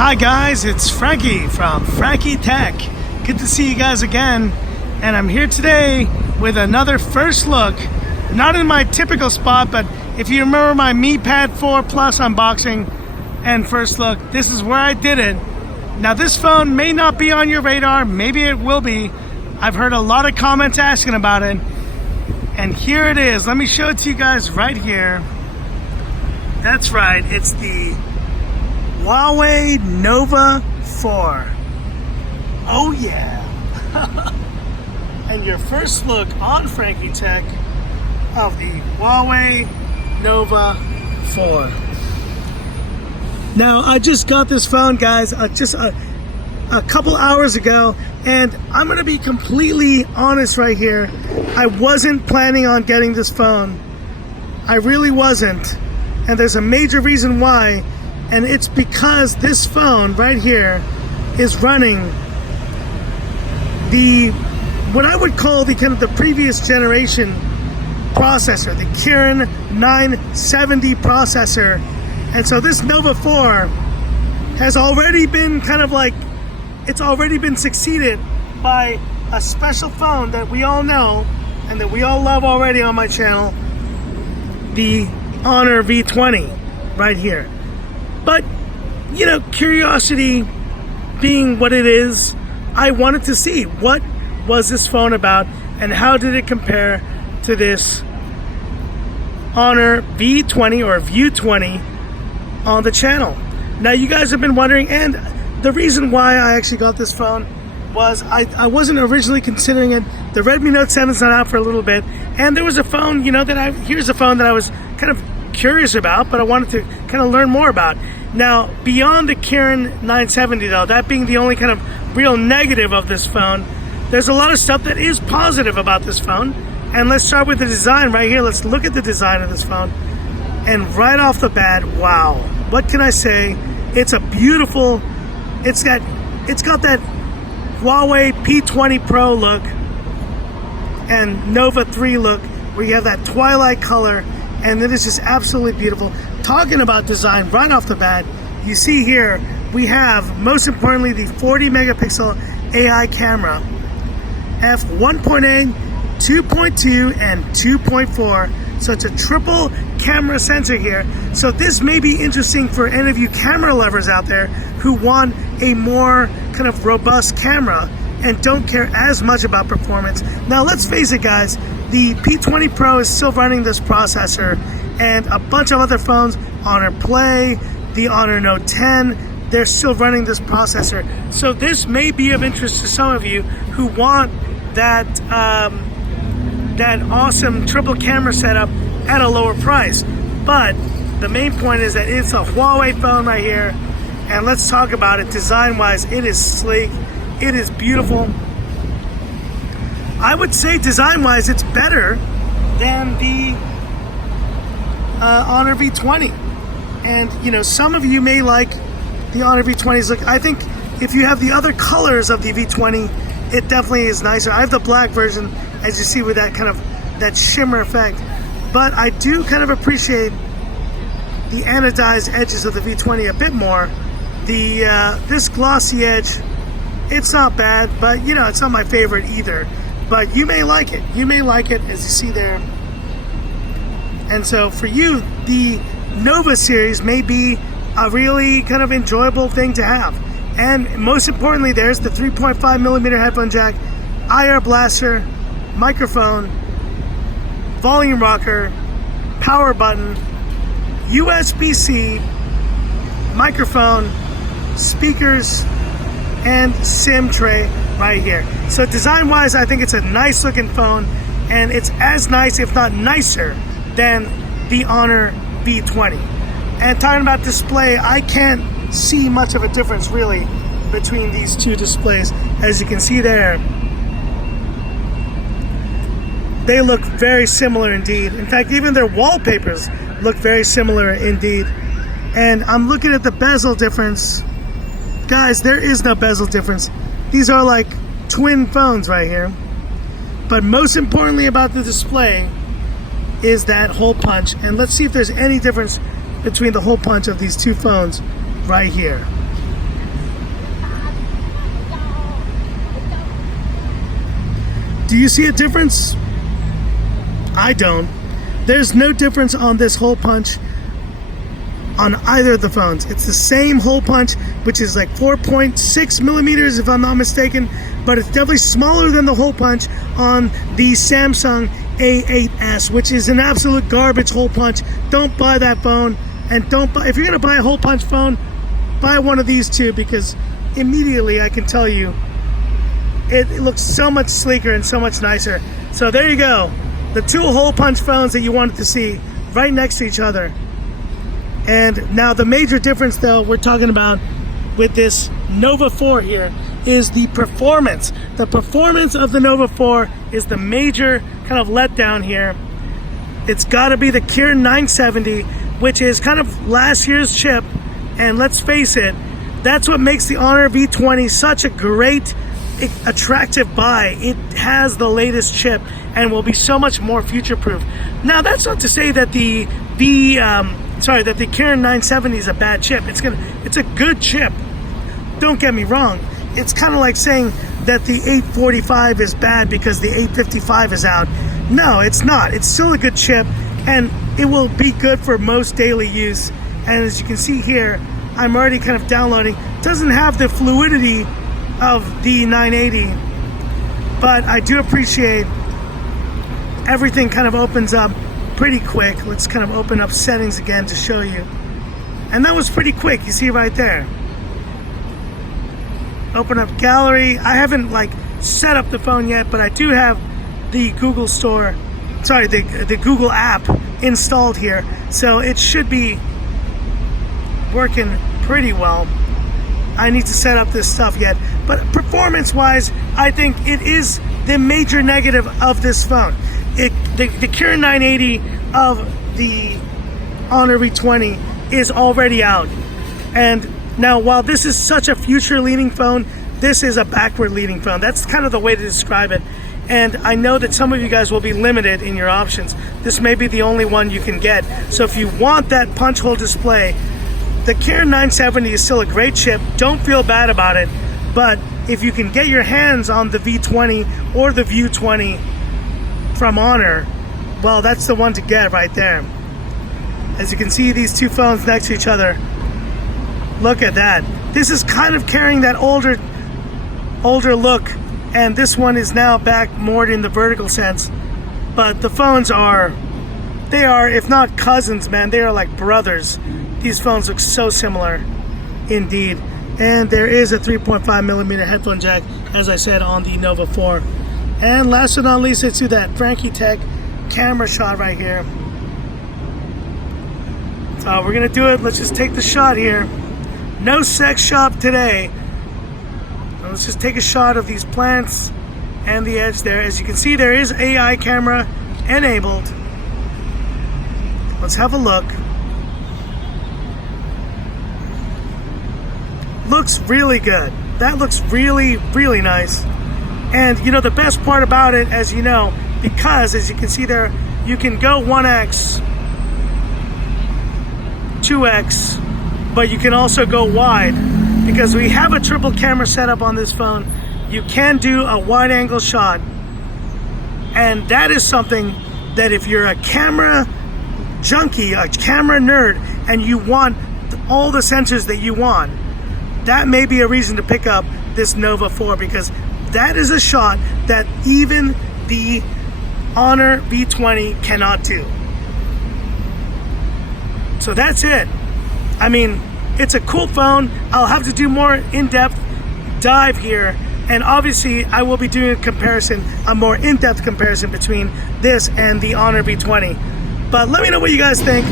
Hi guys, it's Frankie from Frankie Tech. Good to see you guys again. And I'm here today with another first look. Not in my typical spot, but if you remember my Mi Pad 4 Plus unboxing and first look, this is where I did it. Now this phone may not be on your radar, maybe it will be. I've heard a lot of comments asking about it. And here it is. Let me show it to you guys right here. That's right, it's the Huawei Nova 4. Oh yeah. And your first look on Frankie Tech of the Huawei Nova 4. Now I just got this phone, guys, just a couple hours ago, and I'm gonna be completely honest right here. I wasn't planning on getting this phone. I really wasn't. And there's a major reason why, and it's because this phone right here is running what I would call the kind of the previous generation processor, the Kirin 970 processor. And so this Nova 4 has already been kind of like, it's already been succeeded by a special phone that we all know and that we all love already on my channel, the Honor V20 right here. But, you know, curiosity being what it is, I wanted to see what was this phone about and how did it compare to this Honor V20 or View 20 on the channel. Now you guys have been wondering, and the reason why I actually got this phone was I wasn't originally considering it. The Redmi Note 7's not out for a little bit, and there was a phone, you know, here's a phone that I was kind of curious about, but I wanted to kind of learn more about. Now, beyond the Kirin 970 though, that being the only kind of real negative of this phone, there's a lot of stuff that is positive about this phone. And let's start with the design right here. Let's look at the design of this phone. And right off the bat, wow, what can I say? It's a beautiful, it's got that Huawei P20 Pro look and Nova 3 look, where you have that twilight color, and it is just absolutely beautiful. Talking about design right off the bat, you see here we have, most importantly, the 40 megapixel AI camera, f1.8, 2.2, and 2.4. So it's a triple camera sensor here. So this may be interesting for any of you camera lovers out there who want a more kind of robust camera and don't care as much about performance. Now let's face it, guys, the P20 Pro is still running this processor, and a bunch of other phones, Honor Play, the Honor Note 10, they're still running this processor. So this may be of interest to some of you who want that that awesome triple camera setup at a lower price. But the main point is that it's a Huawei phone right here, and let's talk about it. Design wise, it is sleek, it is beautiful. I would say design wise it's better than the Honor V20. And you know, some of you may like the Honor V20's look. I think if you have the other colors of the V20, it definitely is nicer. I have the black version, as you see, with that kind of that shimmer effect. But I do kind of appreciate the anodized edges of the V20 a bit more. This glossy edge, it's not bad, but you know, it's not my favorite either. But you may like it. You may like it, as you see there. And so for you, the Nova series may be a really kind of enjoyable thing to have. And most importantly, there's the 3.5 millimeter headphone jack, IR blaster, microphone, volume rocker, power button, USB-C, microphone, speakers, and SIM tray right here. So design-wise, I think it's a nice looking phone, and it's as nice, if not nicer, than the Honor V20. And talking about display, I can't see much of a difference really between these two displays. As you can see there, they look very similar indeed. In fact, even their wallpapers look very similar indeed. And I'm looking at the bezel difference. Guys, there is no bezel difference. These are like twin phones right here. But most importantly about the display is that hole punch. And let's see if there's any difference between the hole punch of these two phones right here. Do you see a difference? I don't. There's no difference on this hole punch on either of the phones. It's the same hole punch, which is like 4.6 millimeters if I'm not mistaken, but it's definitely smaller than the hole punch on the Samsung A8s, which is an absolute garbage hole punch. Don't buy that phone, and don't buy, if you're gonna buy a hole punch phone, buy one of these two, because immediately I can tell you it looks so much sleeker and so much nicer. So there you go, the two hole punch phones that you wanted to see right next to each other. And now the major difference though we're talking about with this Nova 4 here is the performance. The performance of the Nova 4 is the major kind of letdown here. It's got to be the Kirin 970, which is kind of last year's chip, and let's face it, that's what makes the Honor V20 such a great, attractive buy. It has the latest chip and will be so much more future-proof. Now that's not to say that the Kirin 970 is a bad chip. It's a good chip. Don't get me wrong. It's kind of like saying that the 845 is bad because the 855 is out. No, it's not. It's still a good chip, and it will be good for most daily use. And as you can see here, I'm already kind of downloading. It doesn't have the fluidity of the 980, but I do appreciate everything kind of opens up pretty quick. Let's kind of open up settings again to show you. And that was pretty quick, you see right there. Open up gallery. I haven't like set up the phone yet, but I do have the Google Store, sorry, the Google app installed here. So it should be working pretty well. I need to set up this stuff yet. But performance wise, I think it is the major negative of this phone. The Kirin 980 of the Honor V20 is already out. And now, while this is such a future-leaning phone, this is a backward-leaning phone. That's kind of the way to describe it. And I know that some of you guys will be limited in your options. This may be the only one you can get. So if you want that punch hole display, the Kirin 970 is still a great chip. Don't feel bad about it. But if you can get your hands on the V20 or the View 20 from Honor, well, that's the one to get right there. As you can see, these two phones next to each other. Look at that. This is kind of carrying that older look, and this one is now back more in the vertical sense. But the phones are, if not cousins, man, they are like brothers. These phones look so similar indeed. And there is a 3.5 millimeter headphone jack, as I said, on the Nova 4. And last but not least, let's do that Frankie Tech camera shot right here. So we're gonna do it. Let's just take the shot here. No sex shop today. Let's just take a shot of these plants and the edge there. As you can see, there is AI camera enabled. Let's have a look. Looks really good. That looks really, really nice. And you know, the best part about it, as you know, because as you can see there, you can go 1x, 2x, but you can also go wide. Because we have a triple camera setup on this phone, you can do a wide angle shot. And that is something that if you're a camera junkie, a camera nerd, and you want all the sensors that you want, that may be a reason to pick up this Nova 4, because that is a shot that even the Honor V20 cannot do. So that's it. I mean, it's a cool phone. I'll have to do more in-depth dive here, and obviously I will be doing a more in-depth comparison between this and the Honor V20. But let me know what you guys think.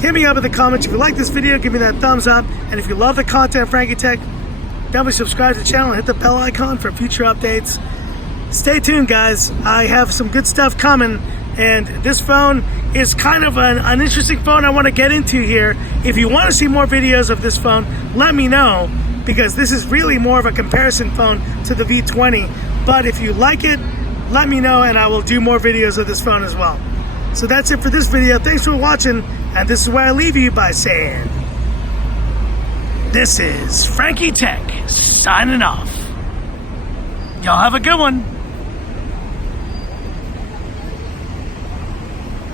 Hit me up in the comments. If you like this video, give me that thumbs up, and if you love the content of Frankie Tech, definitely subscribe to the channel and hit the bell icon for future updates. Stay tuned, guys. I have some good stuff coming, and this phone is kind of an interesting phone I want to get into here. If you want to see more videos of this phone, let me know, because this is really more of a comparison phone to the V20. But if you like it, let me know, and I will do more videos of this phone as well. So that's it for this video. Thanks for watching, and this is where I leave you by saying, this is Frankie Tech signing off. Y'all have a good one.